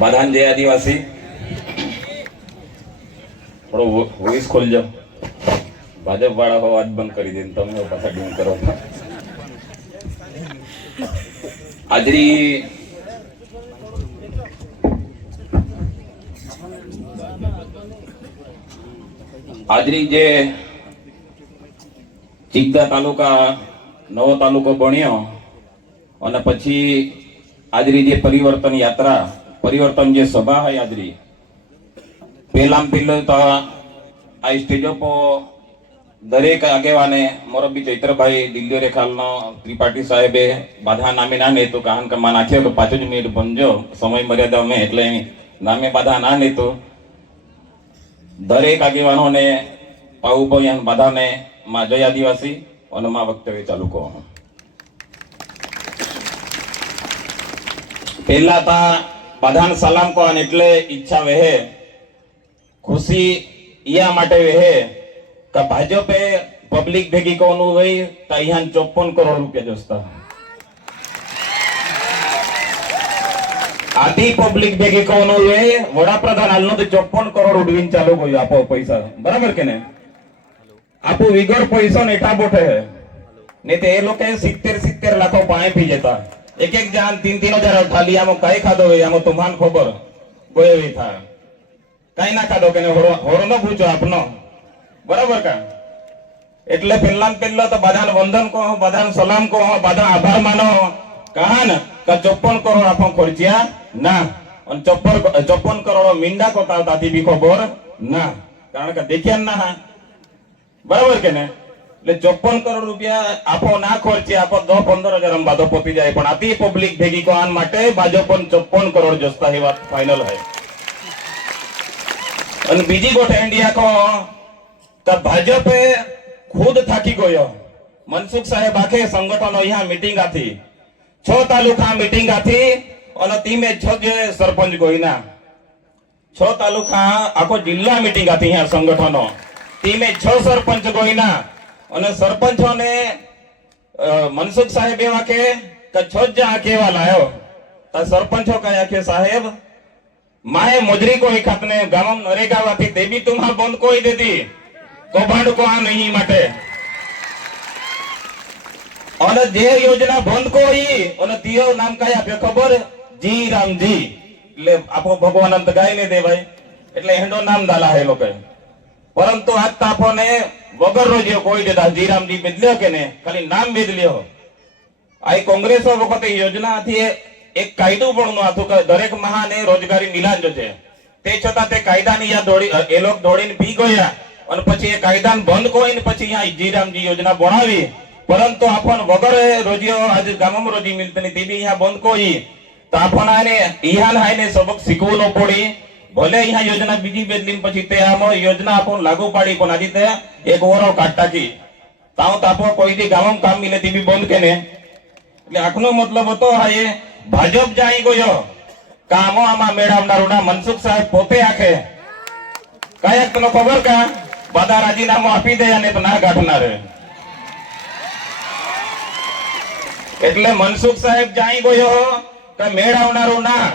બાધાન જય આદિવાસી. થોડો વોઇસ ખોલજો. ભાજપ વાળા વાત બંધ કરી દે તમે પાછા ડીમ કરો. હાજરી હાજરી જે ચિકદા તાલુકા, નવો તાલુકો બન્યો, અને પછી હાજરી જે પરિવર્તન યાત્રા, પરિવર્તન જે સભા હોય આજરી પહેલામ પહેલું તો આ સ્ટેજ પર દરેક આગેવાને મોરબી ચૈત્રભાઈ, દિલ્હી રેખાલનો ત્રિપાઠી સાહેબે બાધા નામે ના નેતો, કારણ કે માં નાખ્યો કે પાંચ જ મિનિટ બનજો સમય મર્યાદા અમે એટલે નામે બાધા ના નેતો. દરેક આગેવાનોને પાઉભાઈ બધાને માં જય આદિવાસી અને માં વક્તવ્ય ચાલુ કહો પહેલા તા બધાને સલામ કોન એટલે ઈચ્છા વેહે, ખુશી ઈયા માટે વહે કે ભાજપે પબ્લિક ભેગી કોનું હોય તો અહીંયા ચોપન કરોડ રૂપિયા જોસ્તા. આથી પબ્લિક ભેગી કોનું હોય, વડાપ્રધાન હાલનો તો ચોપન કરોડ ઉડવીને ચાલુ ગયું આપો પૈસા. બરાબર કે ને આપો વિગર પૈસા ને એઠા બોઠે હે નહીં તો એ લોકો સિત્તેર સિત્તેર લાખો પાણી પી જતા. એક એક જાન તીન તીન હજાર ખાલી આમાં કઈ ખાધો હોય, આમાં તુમાન ખબર કોઈ એવી થાય. કઈ ના ખાધો કે હોરો હોરો ન પૂછો આપનો બરાબર કા? એટલે પહેલા પહેલો તો બધાને વંદન કહો, બધાને સલામ કહો બધા આભાર માનો. કહા ને કે ચોપન કરોડ આપો ખર્ચ્યા ના. અને ચોપન ચોપન કરોડ મીંડા કોતા તાથી બી ખબર ના. કારણ કે દેખ્યા ના બરાબર કે ને? એટલે ચોપન કરોડ રૂપિયા આપો ના ખર્ચે આપો દો પંદર હજાર બાધો પતી જાય. પણ આથી પબ્લિક ભેગી કો આન માટે ભાજપન ચોપન કરોડ જસ્તા વાત ફાઇનલ હે. અને બીજી ગોઠ ઇન્ડિયા કો તો ભાજપે ખુદ થાકી ગયો. મનસુખ સાહેબ આખે સંગઠનો અહીંયા મીટિંગ આથી. છ તાલુકા મીટિંગ આથી અને તીમે છ જે સરપંચ ગોઈના. છ તાલુકા, આખો જિલ્લા મીટિંગ આથી અહીંયા સંગઠનો. તીમે છ સરપંચ ગોઈના. અને સરપંચોને ને મનસુખ સાહેબ એવા કે આ કેવા લાયો? તો સરપંચો કયા કે, સાહેબ, માએ મજરી કોઈ ખાતને ગામમ નરેગા વાથી દેવી તુમ્હાર બંધ કોઈ દેતી? કૌભાંડ કો આ નહીં માટે? અને જે યોજના બંધ કોઈ, અને તીઓ નામ કઈ આપ્યો ખબર? જી રામજી. એટલે આપો ભગવાન અંત ગાય ને દે ભાઈ. એટલે હેંડો નામ દાલા હે લોકો પરંતુ આજ વગર રોજ્યો કોઈ દેતા જીરામજી બદલ્યો કે ને, ખાલી નામ બદલ્યો. આ કોંગ્રેસ વખતે યોજના હતી એક કાયદો પણ હતું કે દરેક મહાને રોજગારી મિલાન છે તે છતાં તે કાયદાની યા દોડી એ લોકો દોડીને પી ગયા અને પછી એ કાયદાને બંધ કોઈને પછી અહીંયા જીરામજી યોજના બનાવી. પરંતુ આપણ વગર રોજીઓ આજે ગામમાં રોજી મિલતની તે બી અહીંયા બંધ કોઈ. તો આપણ આને ઈહાન હાઈને સબક શીખવું ન પડી. ભલે અહીંયા યોજના બીજી બદલી પછી તે આમ યોજના આપણ લાગુ પાડી પણ આજે તે એક ઓરો કાઢતા કી તાવ તાપો કોઈ દી ગામમાં કામ મિલે, તે બી બંધ કે ને એટલે આખનો મતલબ હતો હા એ ભાજપ જાઈ ગયો. કામો આમાં મેળવનારુના મનસુખ સાહેબ પોતે આખે. કયાક તને ખબર કા? બધા રાજીનામું આપી દે અને ના કાઢનારે. એટલે મનસુખ સાહેબ જાઈ ગયો કે મેળવનારું ના.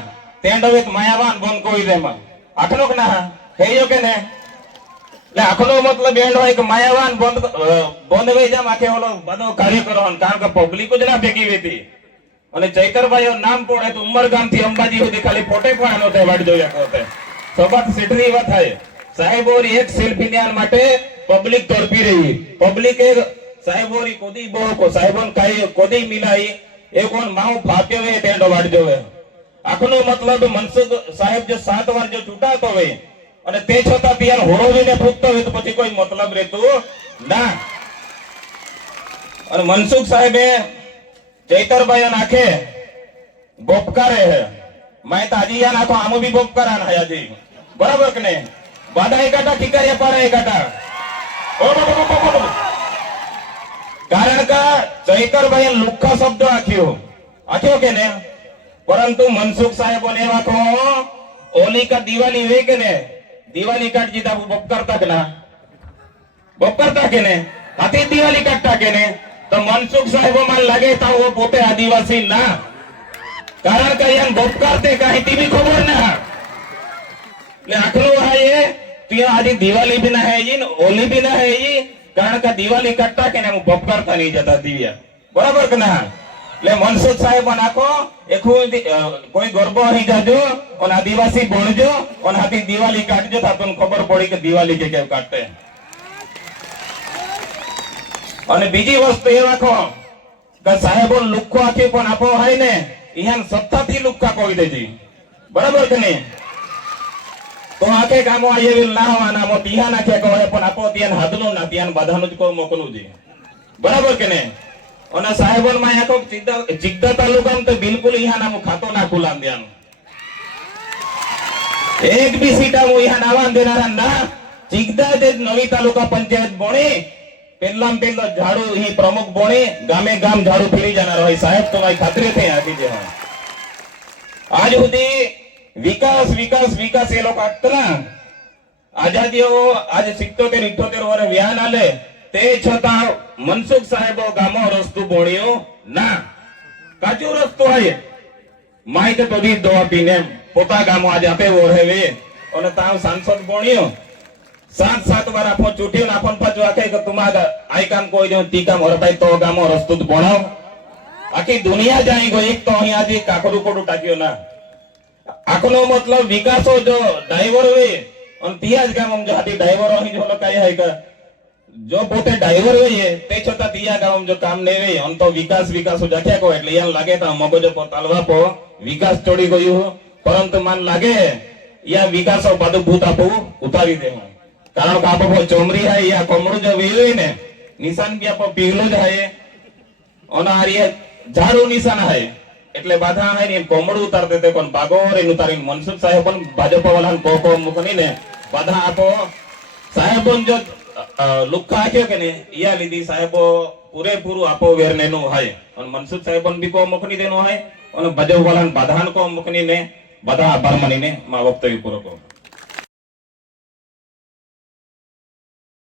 દેમાં આખનો કે ના? કહેયો કે ને? એટલે આખનો મતલબ એન્ડ એક માયાવાન બંધ બંધ હોય જામ આખે ઓલો બધો કાર્ય કરવાનો કારણ કે પબ્લિક જ ના ભેગી હતી અને જયકરભાઈ નામ પોડે તો ઉમરગામથી અંબાજી સુધી ખાલી ફોટે પણ એનો તે વાડ જોયા કરતે. સબત સીટરી વાત થાય. સાહેબોરી એક સેલ્ફી લેવા માટે પબ્લિક તડપી રહી. પબ્લિક એક સાહેબોરી કોદી બહુ કો સાહેબન કાઈ કોદી મિલાઈ. એ કોણ માઉ ફાટ્યો વે તેંડો વાડ જોવે. આખનો મતલબ મનસુખ સાહેબ જે સાત વાર જે ચૂંટાતો હોય, અને તે છતાં પિયર હોરોવીને ફૂટતો હોય તો પછી કોઈ મતલબ રહેતું ના. અને મનસુખ સાહેબે જૈતરભાઈ નાખે બોપકારે હે. મેં તાજી યા નાખો આમો બી બોપકારા ના યાજી બરાબર કે નહીં? બાડા એકાટા ઠીકરિયા પારા એકાટા ઓ કારણ કે જૈતરભાઈ લુખ્ખા શબ્દ આખ્યો આખ્યો કે નહીં? પરંતુ મનસુખ સાહેબો ને એવા કહો ઓલી કા દિવાળી વે કે ને દિવાળી કાટ જીતા બપકર તક ના. બપકર તક ને, હાથી દિવાળી કાટતા કે ને, તો મનસુખ સાહેબો માં લાગે તા પોતે આદિવાસી ના. કારણ કે એમ બપકર તે કાંઈ ટીવી ખબર ના. એટલે આખલું હા એ ત્યાં આજે દિવાળી બી ના હે ને હોલી બી ના હે કારણ કે દિવાળી કાઢતા કે ને હું બપકારતા નહીં જતા દિવ્યા. બરાબર કે ના? એટલે મનસુખ સાહેબ નાખો એ કોઈ ગરબો અહીં જાજો અને આદિવાસી ભણજો અને હાથી દિવાળી કાઢજો, તો આપણને ખબર પડી કે દિવાળી કે કેમ અને બીજી વસ્તુ એ રાખો, કે સાહેબો લુખ્ખો આખી પણ આપો હોય ને ihan સત્તાથી લુખ્ખા કોઈ દેજી બરાબર કે નહીં? તો આખે કામો આ એવી ના હોવાના મો તિહા નાખે કહો પણ આપો ત્યાં હાથનું ના ત્યાં બધાનું જ કહો મોકલું છે બરાબર કે નહીં? અને સાહેબમાં ચિદ્દા તો બિલકુલ ihan નામ ખાતો ના ખુલામ દેવાનું એક બી સીટા હું ihan નાવા દેનારા ના. ચિગદા જે નવી તાલુકા પંચાયત બોણે. પેલામ પેલો ઝાડુ અહીં પ્રમુખ બોણે. ગામે ગામ ઝાડુ ફેરી જનાર હોય. સાહેબ તમારી ખાતરી થઈ આપી છે આજ સુધી વિકાસ વિકાસ વિકાસ એ લોકો આપતા આઝાદીઓ, આજે સિત્તોતેર ઇઠોતેર વર્ષ વ્યાન આલે. તે છતાં મનસુખ સાહેબો ગામો રસ્તો બોણ્યો ના, કાચું રસ્તો હોય. માઈક તો દી દવા પીને પોતા ગામો આજે આપે ઓઢેવે અને તાવ સાંસદ બોણ્યો સાત સાત વાર આપો ચૂંટ્યો આપણ પાછું આખે કે તુમાગ આઈ કામ કોઈ જો તી કામ હરતાઈ તો ગામો રસ્તો જ ભણાવ આખી દુનિયા જાય ગઈ, એક તો અહીં આજે કાકરું કોડું ટાક્યો, ના. આખનો મતલબ વિકાસો જો ડ્રાઈવર હોય, અને ત્યાં જ ગામ જો હાથી ડ્રાઈવર અહીં જો લખાય હોય કે જો પોતે ડ્રાઈવર હોઈએ તે છતાં તિયા ગામ જો કામ નહીં રહી, આમ તો વિકાસ વિકાસ જખ્યા કહો, એટલે યાર લાગે તો મગજો પો વિકાસ ચોડી ગયું પરંતુ મન લાગે યા વિકાસ બધું ભૂત આપવું ઉતારી દે કારણ કે આપો ચોમરી હાય, યા કમરું જો વેલું ને, નિશાન બી આપો પીગલું જ હાય. અને આ રે ઝાડુ નિશાન હાય. એટલે બાધા હાય ને કોમડું ઉતારતે તે પણ બાગોર એનું ઉતારી મનસુખ સાહેબ પણ ભાજપ વાળાને કોકો મૂકની ને બાધા આપો. સાહેબ જો અ, લુખ્ખા આખ્યો કે ને યા લીધી સાહેબો પૂરેપૂરું આપો વેરને નું હોય. અને મનસુખ સાહેબ બી કો મુકની દેનો હોય. અને ભાજપ વાળાને બાધાન